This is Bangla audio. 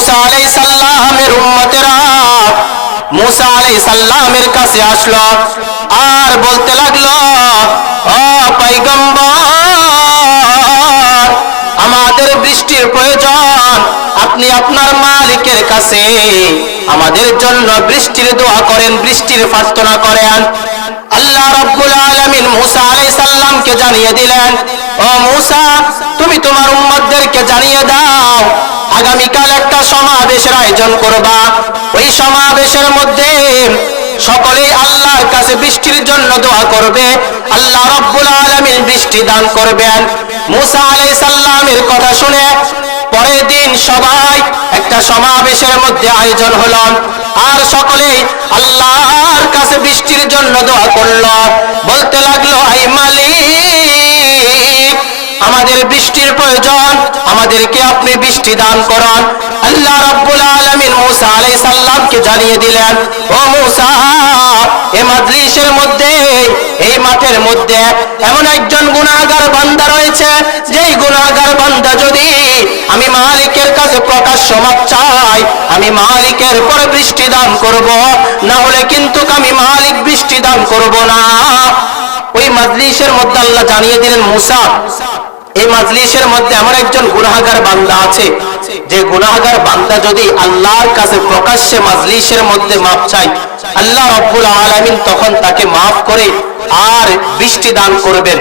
मूसा अलैहिस्सालामेर उम्मतेरा मूसा अलैहिस्सालामेर काছে আসলো আর বলতে লাগলো, ও পয়গম্বর, আমাদের বৃষ্টির প্রয়োজন, আপনি আপনার মালিকের কাছে আমাদের জন্য বৃষ্টির দোয়া করেন, বৃষ্টির প্রার্থনা করেন। আল্লাহ রাব্বুল আলামিন मूसा আলাইহিস সালামকে জানিয়ে দিলেন, ও मूसा, তুমি তোমার উম্মতদেরকে জানিয়ে দাও আগামীকাল একটা সমাবেশের আয়োজন করবা। ওই সমাবেশের মধ্যে সকলেই আল্লাহর কাছে বৃষ্টির জন্য দোয়া করবে, আল্লাহ রাব্বুল আলামিন বৃষ্টি দান করবেন। मूसा আলাইহিস সালামের কথা শুনে পরের দিন সবাই একটা সমাবেশের মধ্যে আয়োজন হলো আর সকলেই আল্লাহর কাছে বৃষ্টির জন্য দোয়া করলো, বলতে লাগলো, আই মালিক, আমাদের বৃষ্টির প্রয়োজন, আমাদেরকে আপনি বৃষ্টি দান করুন। আল্লাহ রাব্বুল আলামিন मूसा আলাইহিস সালামকে জানিয়ে দিলেন, ও मूसा, এই মাজলিসের মধ্যে, এই মাঠের মধ্যে এমন একজন গুনাহগার বান্দা রয়েছে, যেই গুনাহগার বান্দা যদি আমি মালিকের কাছে প্রকাশ্য মাপ চাই, আমি মালিকের পরে বৃষ্টি দান করব, না হলে কিন্তু আমি মালিক বৃষ্টি দান করব না। ওই মাজলিসের মধ্যে আল্লাহ জানিয়ে দিলেন, मूसा, এই মাজলিসের মধ্যে এমন একজন গুনাহগার বান্দা আছে, যে গুনাহগার বান্দা যদি আল্লাহর কাছে প্রকাশ্যে মাজলিসের মধ্যে মাপ চায়, আল্লাহ রাব্বুল আলামিন তখন তাকে মাফ করে আর বৃষ্টি দান করবেন।